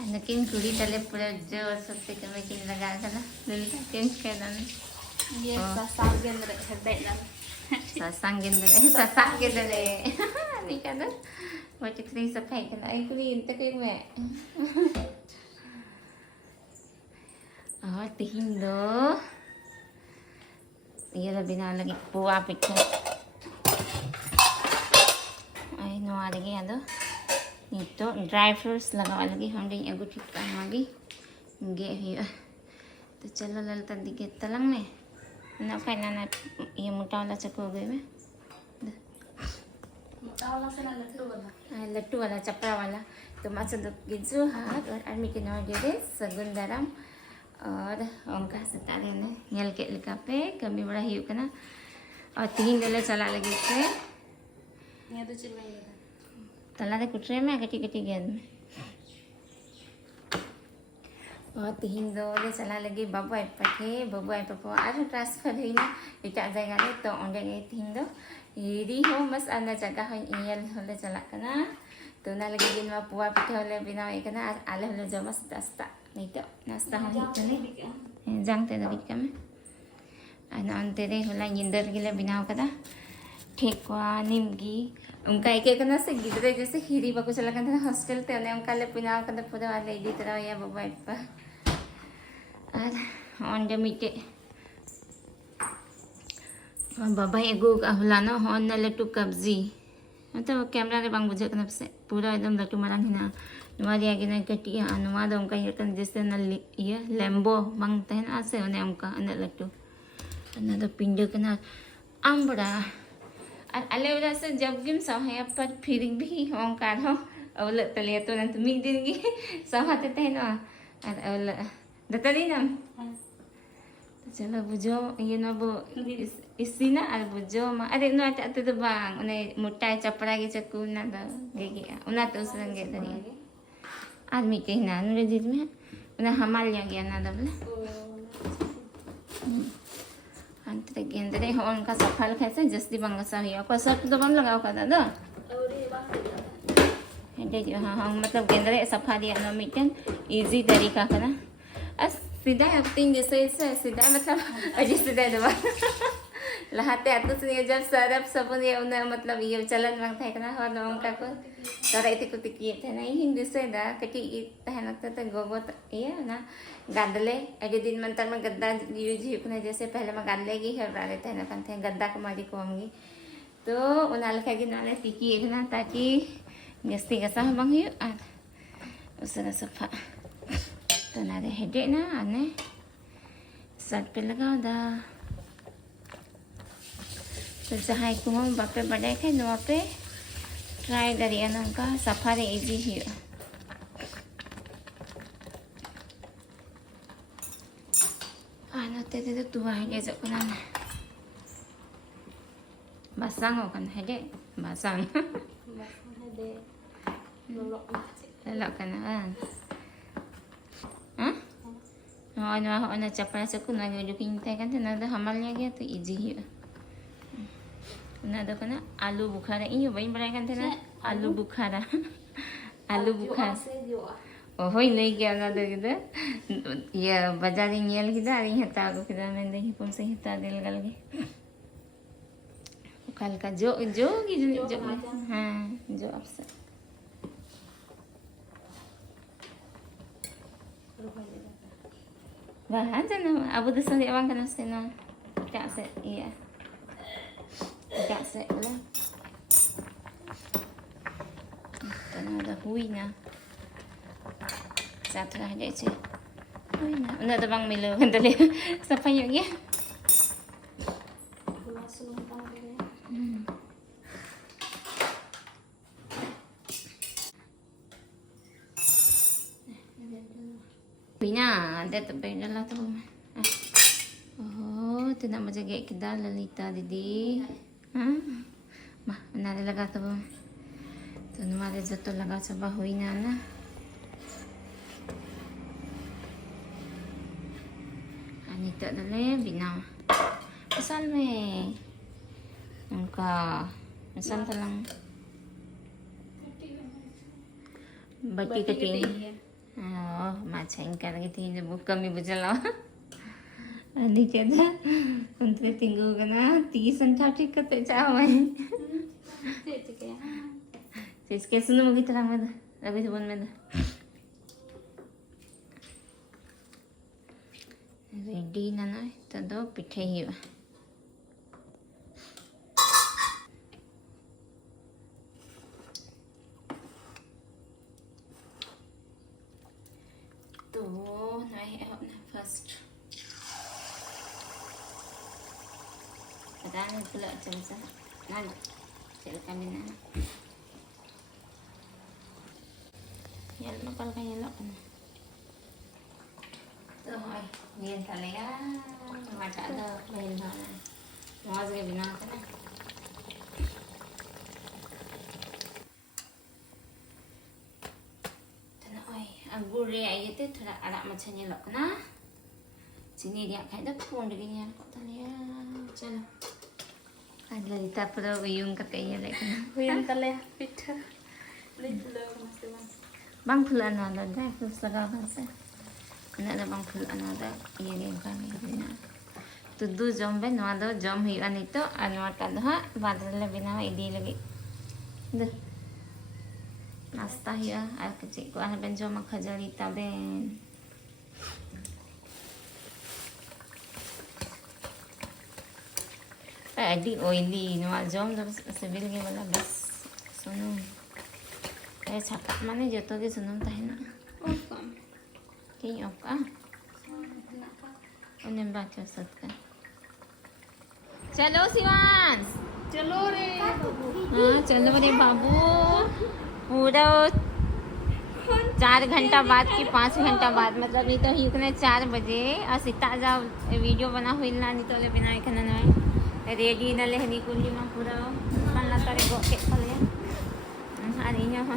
Anakin kuri tale pura jo sote kami kin laga kana lili ka kin kedan Yes, sasangin rin hebat lang. sasangin dale sasangin dale ni kana mo chitri sa pai kana ai kuri inte kay me tihindo iya la binalagi puwa pitko ay no alagi ado nito dry fruits lagaw lagi hindi agut ito lagi nge hiyo तो चलो ललता दिखे तलंग में ना खाना ना ये मोटा वाला चक्कू गए में मोटा वाला से ना लट्टू वाला चपड़ा वाला तो माचा दो गिजू हाथ और आर्मी के नौ जगह सगुन दरम और उनका सितारे ने यल के लिखा पे कमी बड़ा ही करना और 3 गले चला लगे से ये तो चिल्लाएंगे तला दे कुटरे में कटी कटी गेंद में और 3 ले चला लगी बाबू पके बाबू पको आज ट्रांसफर हुई ना इटा जगह ले तो ओंडे गए 3 दो यदि हो मस अन्ना जगह हो यल होले चला करना तो ना लगे दिन में पुआ पिठे होले बिना ये करना आले होले जो मस्त नाश्ता नहीं तो नाश्ता हो नहीं जानते दबित का में अन अंते रे होला निंदर गिले बिना कदा ठेकुआ निमगी उनका एक एक ना से गिदरे जैसे हिरी बको चला करना हॉस्टल ते ने उनका ले बिना कदा पूरा वाले इदी तरह या बाबा पर और ऑन द मीटे बाबा एगो होला ना हॉन ना लट्टू कब्जी मतलब कैमरा रे बांग बुझे कनप से पूरा एकदम लट्टू मारन हिना नुवारी आगे ना कटिया अनुवाद उनका ये कन जैसे ना ये लेम्बो बांग तहन आसे उन्हें उनका अन लट्टू अन तो पिंड कना आंबड़ा और अले वजह से जब गिम सहाय पर फिर भी ओंकार हो अवल तले तो न मी दिन की सहाते तहन और अवल दतरी ना तो चलो बुझो ये ना वो इसी ना और बुझो मा अरे ना चाहते तो बांग उन्हें मोटा चपड़ा के चक्कू ना तो गे उन्हें तो उस रंगे तरी आदमी के ना उन्हें जिद में उन्हें हमारे यहाँ गया ना दबले अंतरे गेंदरे हो उनका सफल कैसे जस्ती बंगसा हुई और सब तो बम लगाओ का दादा हाँ हाँ मतलब गेंदरे सफा दिया ना मीटन इजी तरीका का ना सीधा एक्टिंग जैसे सीधा मतलब अजी सीधा दबा लहाते आते से जब सरफ सब ये उन्हें मतलब ये चलन रंग था ना और उनका को तरह इतने कुछ किए थे नहीं हिंदी से दा कटी है ना तो गोगो ये ना गादले अजे दिन मंतर में गद्दा यूज ही जैसे पहले में गादले की है रहते हैं ना कहते हैं गद्दा कुमारी को होंगी तो उन्हें लिखा कि नाले टिकी एक ना ताकि जस्ती का साह बंगी और उसका सफा तो नारे हेडे ना आने शर्ट पे लगाओ दा तो जहाँ एक कुमार बापे बड़े खे नुआ पे ट्राई करिए ना उनका सफारी इजी ही आना तेरे तो तू आएंगे जो कुना ना basang हो kan hede basang lelak kan Ano chapra sa kuna jujukin tay kan na da hamalnya gya to easy hi na da kana आलू बुखारा inyo bain barai kan na आलू बुखारा आलू बुखारा ओहोई नहीं गया ना दे गदा ये बाजारी nil किदा ari hata ko kida men de hipon se hita del gal ge कल का जो जो की जो हाँ जो आपसे वहाँ जाना अबू दस से एवं करना से ना क्या से ये क्या से ला तो ना दा हुई ना साथ रह जाए से हुई ना उन्हें तो बांग मिलो कंटले सफाई हो गया Pina, ada tebing dah lah tu. Oh, tu nak macam gaya kita Lalita didi. Mah, mana ada laga tu. Tu nama ada jatuh laga coba hui na. Ani tu dah le bina. Asal me. Angka. Asal talang. Bati keting. माछा इनका लगे तीन जब कमी बुझला ಅದಕ್ಕೆ ಅದ ಒಂದ್ರೆ ತಿಂಗುಗನ ತೀಸಂತ ಟಿಕತೆ ಚಾವೈ इसके सुनो मुगी तरह में अभी तो बन में रेडी ना ना तो दो पिठे ही तो नहीं अपना first pata ni pula macam sana. Nan, cek kami na. Yan makal kayo lok na. तो हाय ये चलेगा टमाटर तो पहले खाना मौज के बिना होता ना तो ना हाय अब गुड़े आई तो थोड़ा आड़ा मच्छर ये लोग ना चीनी दिया खाए तो फोन लगी यार को तो लिया चलो आज लगी था पूरा यूं करते ये लेकिन Huyang tali pita. Beli telur masih bang. bang pulan ada dah terus lagi kan se nak ada bang pulan ada iya game kami bina tu du jom be no ada jom hi an itu anu kan ha badal le bina idi lagi deh nasta ya ar kecil ko an ben jom khajari taben adi oily no jom sebil ge wala bes suno छापा माने जो तो के सुनम ताहे ना Oh kam. के ओका उन्हें बात कर सकते चलो शिवांश चलो रे बाबू. हाँ चलो रे बाबू पूरा 4 घंटा बाद की 5 घंटा बाद मतलब नहीं तो इतने 4 बजे और सीता जा वीडियो बना हुई ना नहीं तो ले बिना इखना ना रेडी ना ले हनी कुली में पूरा खाना करे गो के खले अरे यहाँ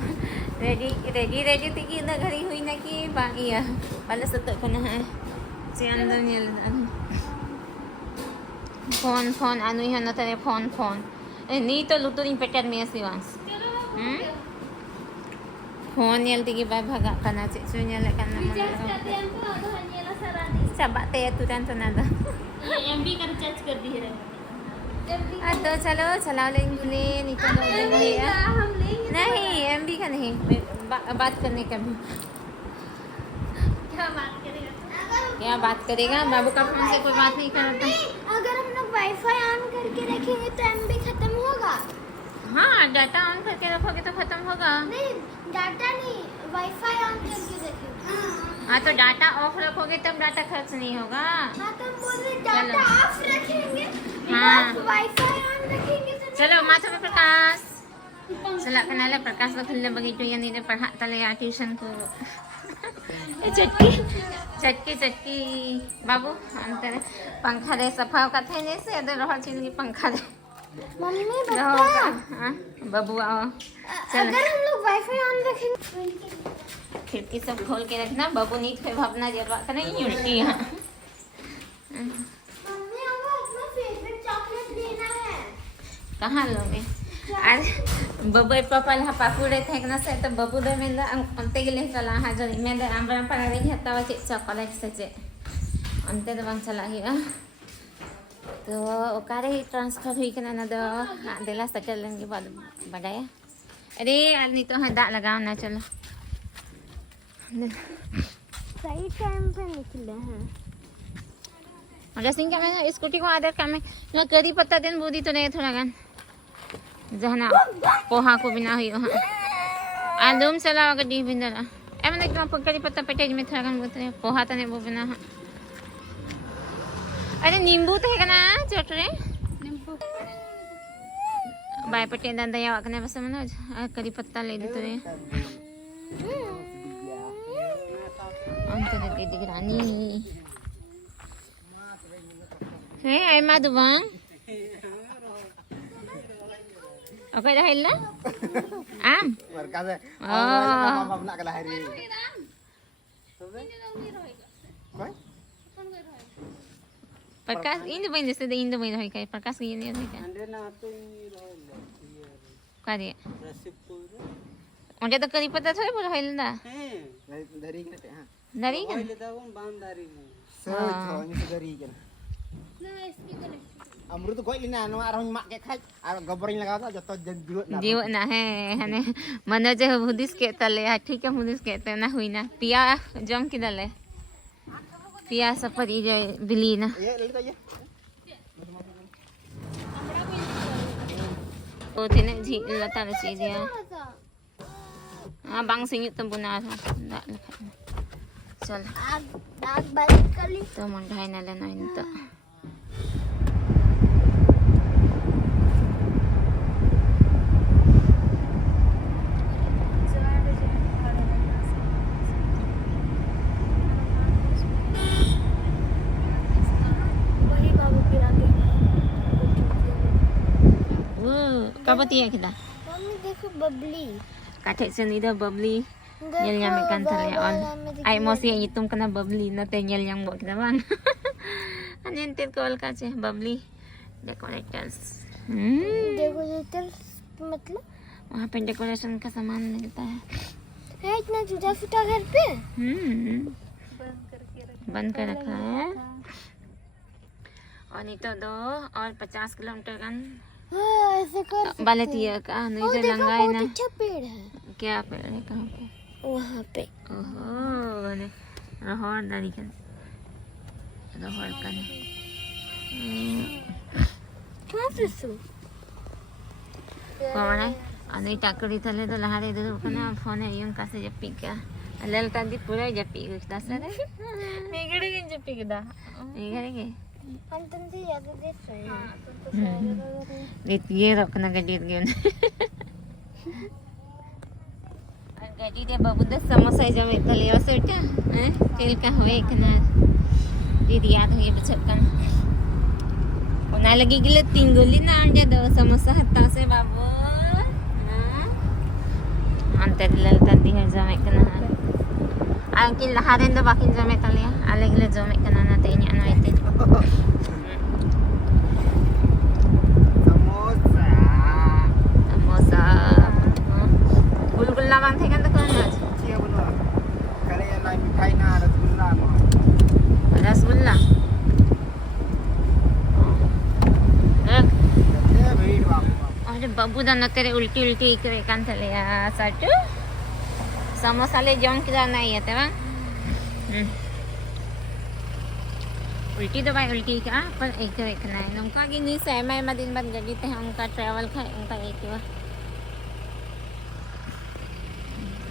रेडी थी कि ना घड़ी हुई ना कि बाकी है वाला सब तो कना है चैनल नील फोन अनु यहाँ ना तेरे फोन नहीं तो लुटो नहीं पेटर में शिवांश फोन नील थी कि बाय भागा करना चाहिए नील करना Recharge कर दिया हमको आधा हनियाला सारा दिन. सब बातें है तुरंत तो ना दो ये MB का रिचार्ज कर दी है. तो चलो चलाओ लेंगे नहीं तो नहीं हम लेंगे. नहीं MB का नहीं बात करने का भी क्या बात करेगा? क्या बात करेगा बाबू का फोन से कोई बात नहीं करता अगर हम लोग वाईफाई ऑन करके रखेंगे तो MB खत्म होगा. हाँ डाटा ऑन करके रखोगे तो खत्म होगा नहीं डाटा नहीं वाईफाई ऑन करके रखेंगे. हाँ तो डाटा ऑफ रखोगे तब डाटा खर्च नहीं होगा हाँ तो हम बोल रहे डाटा ऑफ रखेंगे. हाँ। वाईफाई ऑन रखेंगे तो चलो माथा में प्रकाश चला कनाले प्रकाश को खुले बगीचो या नहीं पढ़ा तले या ट्यूशन को चटकी बाबू हम तेरे पंखा दे सफा का थे ने से अदर रह चिन की पंखा दे मम्मी रहो का हां बाबू आओ चल अगर हम लोग वाईफाई ऑन रखेंगे खिड़की सब खोल के रखना बाबू नीट पे भावना जलवा करे उल्टी हां मम्मी हमें अपना फेवरेट चॉकलेट देना है. कहाँ लोगे आज बबू पापा ला पापुड़े थे ना से तो बबू दे में अंते के लिए चला हा जो में दे आंबरा पर रे हता वा चॉकलेट से जे अंते तो बंग चला ही तो ओकारे ट्रांसफर हुई के ना दो देला सेटल लेंगे बाद बढ़ाया अरे आज नहीं तो हाँ दाग लगाओ ना चलो सही टाइम पे निकले हैं. अगर सिंह क्या मैं स्कूटी को आदर का मैं करी पत्ता दिन बूदी तो नहीं थोड़ा गन जहना पोहा को बिना हुई वहाँ आलूम चलाओ गड्डी बिंदर ए मैंने क्यों करी पत्ता पेटेज में थोड़ा गन बुतरे पोहा तो नहीं वो बिना हाँ अरे नींबू तो है ना चोटरे नींबू बाय पटे दादा या वकने बस मनोज करी पत्ता ले दे तुरे अंत लगे दिगरानी हे आई माधुवांग ओके रहल ना आम Berkas eh. Oh. Apa nak kalah hari. Koi? प्रकाश इन बइन जैसे इन बइन होई काय प्रकाश ये नहीं होई काय Ande na tu ni rohel. का दे Onde तो करी पता थोड़ी पूरा होइल ना धरी के हां दरी के पहिले त कोन बांधारी मु सो नि धरी के ना इसकी कनेक्ट अमृत कोई लिना नो आरो mak के खाई आरो गोबर लगा तो जतो जीवत ना जीव ना है हने मने जे हुदिस के तले ठीक है हुदिस के तना हुई ना पिया जम की दले पिया सफर ई जे बिली ना ये ले तो ये ओ तिने जी लता रे ची dia bang singit tempuna ndak चल आग बंद कर ली तो मंढाई ना लेना इन तो वही बाबू के आगे kapatia kita मम्मी देखो Babli kathek sen ida bubbly nyel yang ikan tali on ai mosi itum kena bubbly na te nyel yang buat kita bang anen tet kol ka che bubbly decorators देखो ये मतलब वहाँ पे decoration का सामान मिलता है इतना टूटा फूटा घर पे बंद कर रखा है और नहीं तो 2 और 50 किलोमीटर का ऐसे कर बालेतिया का नहीं जो लंगाई ना अच्छा पेड़ है क्या पेड़ है कहाँ पे वहाँ पे ओहो ने रोहर दारी का रोहर का कहाँ से सो कौन है अने टाकड़ी थले तो लहारे दे कना फोन है यूं कासे जपी क्या लल का दी पूरा जपी कुछ दस रे मेगड़े के जपी के मेगड़े के अंतन से ज्यादा देर सोए ये रखना गड्डी गेन गड्डी दे बाबू दे समोसा जमे कली असोटा हैं तेल का होए कना दीदी याद है बचकन उना लगी गिले 3 गोली ना अंडे दो समोसा हत्ता से बाबू अंते ललता दी है जमे कना आंकी लहारेन दो बाकिन जमे कलिया आले गिले जमे कना ना ते न्या नाइते समोसा गुलगुल्ला bang थे kan तो कौन आज ये बोलो करे ना मिठाई ना रसगुल्ला रसगुल्ला ये भीड़ बाबू अरे बाबू दाना तेरे उल्टी उल्टी करे kan थले या satu समोसा ले जम किदा नहीं है तेरा उल्टी तो भाई उल्टी का पर एक तो एक ना उनका की नहीं से मैं दिन बाद गड्डी ते उनका ट्रैवल का उनका एक हुआ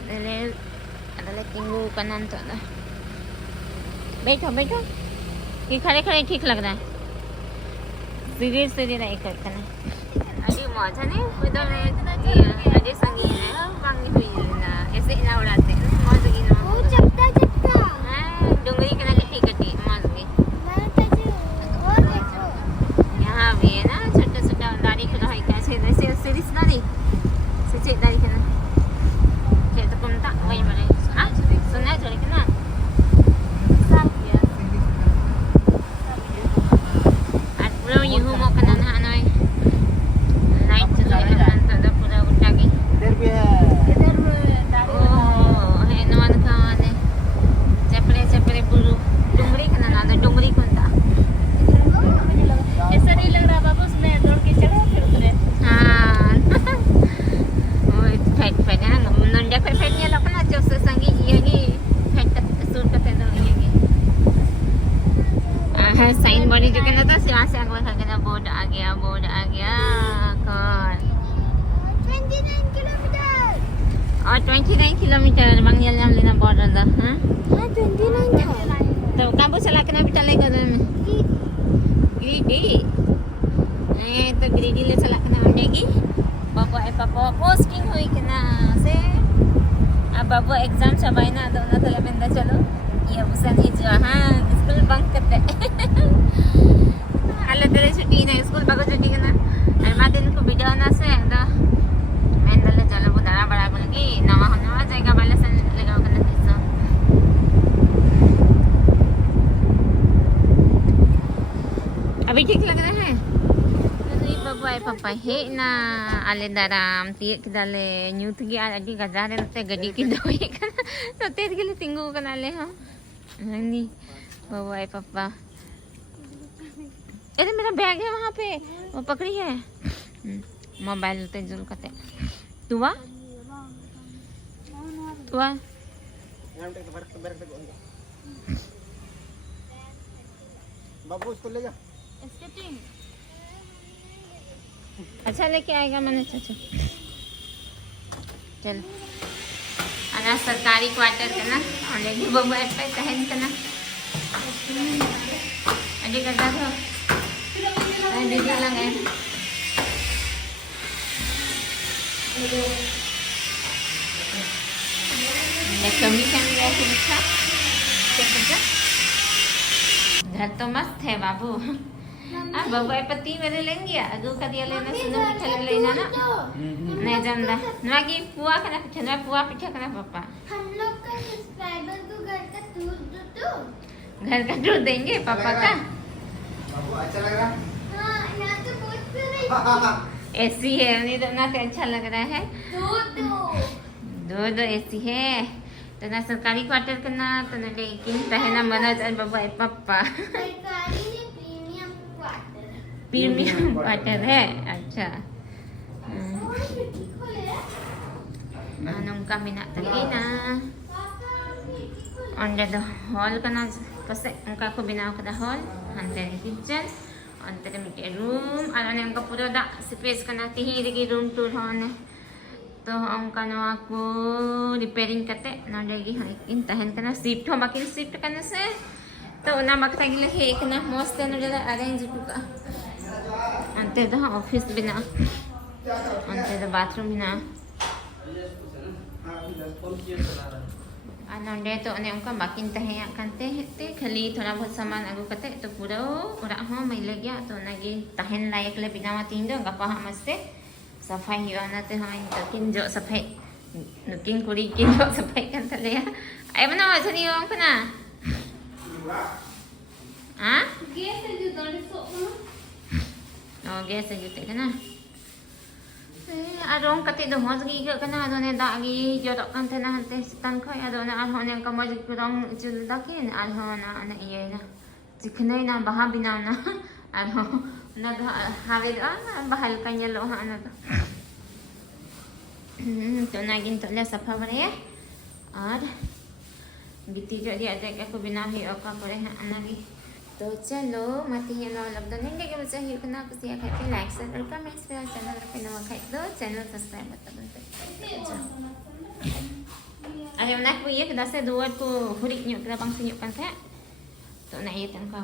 ले टिंगू कनन तो ना बैठो बैठो ये खड़े खड़े ठीक लग रहा है सीरियस नहीं करना अरे मजा नहीं उधर अजय संगीत है बांगी हुई ना ऐसे ना उड़ाते हैं मजा की ना वो चपटा चपटा डोंगरी कना कटी कटी मजा की मैं तो और देखो यहाँ भी है ना छोटा छोटा दाढ़ी खुदा है कैसे ऐसे सीरीज ना नहीं सच्चे दाढ़ी कना kayak tepung tak wai mana ah sunai jari kena at pura yuhu mau kena na anoi night jari kan tada pura utagi इधर भी है oh hai nawan kawane chapre chapre bulu डोंगरी kena na डोंगरी konta ऐसा नहीं लग रहा बाबू उसमें दौड़ के चढ़ो फिर उतरे हाँ oh fat fat है ना नंजा fat fat nya lokana जो से संगी ये की fat सूट करते दो ये की साइन बॉडी जो कहना था सिवा से अगवा करना बोर्ड आ गया कौन 29 किलोमीटर और 29 किलोमीटर बंगल नाम लेना बॉर्डर दा हां हाँ 29 था तो काबू चला के ना भी चलेगा तो गिरिडी तो गिरिडी ले चला के ना मंडेगी पापा पोस्टिंग हुई के ना से अब बाबू एग्जाम चबाई ना तो ना तले बंदा चलो ये बुसन ही जो हां स्कूल बंक करते हाल तेरे छुट्टी ना स्कूल बागो छुट्टी के ना अरमा दिन को वीडियो ना से तो मैं दले चलो बुदारा बड़ा बोलगी नवा होने जाएगा वाले से लगाओ करना किसो अभी ठीक लग रहा है तो ये बाबू babai papa he na ale daram tiek dale nyut gi adi gazare te gadi ki doi kan तो तेज के लिए टिंगू बना ले हाँ नहीं बाबा पापा अरे मेरा बैग है वहाँ पे वो पकड़ी है मोबाइल ते जुल करते तुआ तुआ बाबू उसको ले जा अच्छा लेके आएगा मैंने चाचा चल अना सरकारी क्वार्टर का ना और ये बबू पे कहन का ना अभी करता था दीदी लगे मैं कमी कर लिया अच्छा घर तो मस्त है बाबू हाँ बाबू पति मेरे लेंगे अगू का दिया लेना सुनो पिछले लेना ना नहीं जानता नवागी पुआ करना पिछले नवा पुआ पिछले करना पापा हम लोग का सब्सक्राइबर को घर का दूध दो तो घर का दूध देंगे पापा का बाबू अच्छा लग रहा हाँ यहाँ तो बहुत प्यारी ऐसी है उन्हें तो ना अच्छा लग रहा है दूध दो दो ऐसी है तो ना सरकारी क्वार्टर करना तो ना लेकिन पहना मनोज और बाबू पापा सरकारी ने प्रीमियम क्वार्टर प्रीमियम क्वार्टर है अच्छा और खिड़की खोले anong kami na tali na पापा खिड़की खोले under the hall ka na kasi ang kako binaw ka da hall under the kitchen under the meeting room ano na yung kapuro da space ka na tihiri ki room tour hone तो हम कनो आपको repairing करते ना डेगी इन तहन करना shift हो बाकी शिफ्ट करने से तो ना मकता गिल है एक ना मस्त ना जरा अरेंज टुका अंते तो ऑफिस बिना अंते तो बाथरूम बिना नोंडे तो अने उनका बाकी तहे कंते हेते खाली थोड़ा बहुत सामान आगु कते तो पूरा ओरा हो मैले गया तो नगी तहन लायक ले बिना तीन दो गपा हमस्ते सफाई ही वाला तो हम तो किन जो सफाई नुकिन कुड़ी किन जो सफाई कर तले आई बना अच्छा नहीं हो ना हाँ गैस है जो दौड़ सो ओ गैस है जुते ना arong kati do mos gi ga kana do ne da gi jo do kan thena hante sitan khoi ado na ar hone ka moj rong jul da kin ar hona na ye na jikhnai na baha bina na ar ho na do have do bahal kan yelo ha na do तो नागिन तो ले सफा बने और गिट्टी जो दिया जाएगा को बिना ही औका पड़े हैं अनागी तो चलो मत ही नो लब दो नहीं के मुझे ही करना कुछ या खाते लाइक शेयर और कमेंट्स पे चैनल पे नवा खाई दो चैनल सब्सक्राइब बता दो अरे मैं को ये कदा से दुआर को हुरिक न्यू कदा बंग से न्यू kan kayak तो ना ये तन का